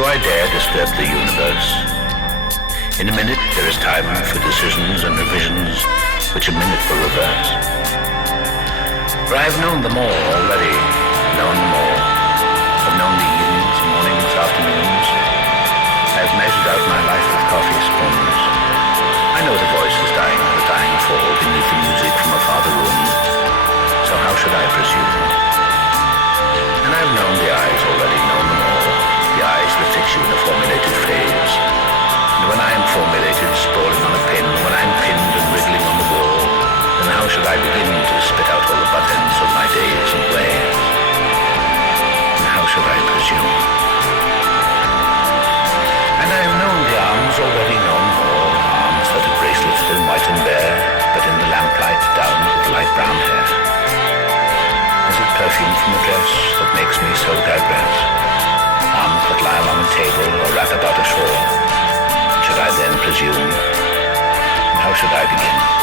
Do I dare disturb the universe? In a minute there is time for decisions and revisions, which a minute will reverse. For I have known them all already, known them all. I've known the evenings, mornings, afternoons. I have measured out my life with coffee spoons. I know the voices dying on the dying fall beneath the music from a farther room. So how should I presume? And I've known the eyes already, known them all. The eyes that fix you in a formulated phase. And when I am formulated, sprawling on a pin, when I'm pinned and wriggling on the wall, then how should I begin to spit out all the butt ends of my days and ways? And how should I presume? And I have known the arms already, known all, arms that are braceleted and white and bare, but in the lamplight down with light brown hair. Is it perfume from a dress that makes me so digress? Arms that lie along a table or wrap about a shawl. Should I then presume? And how should I begin?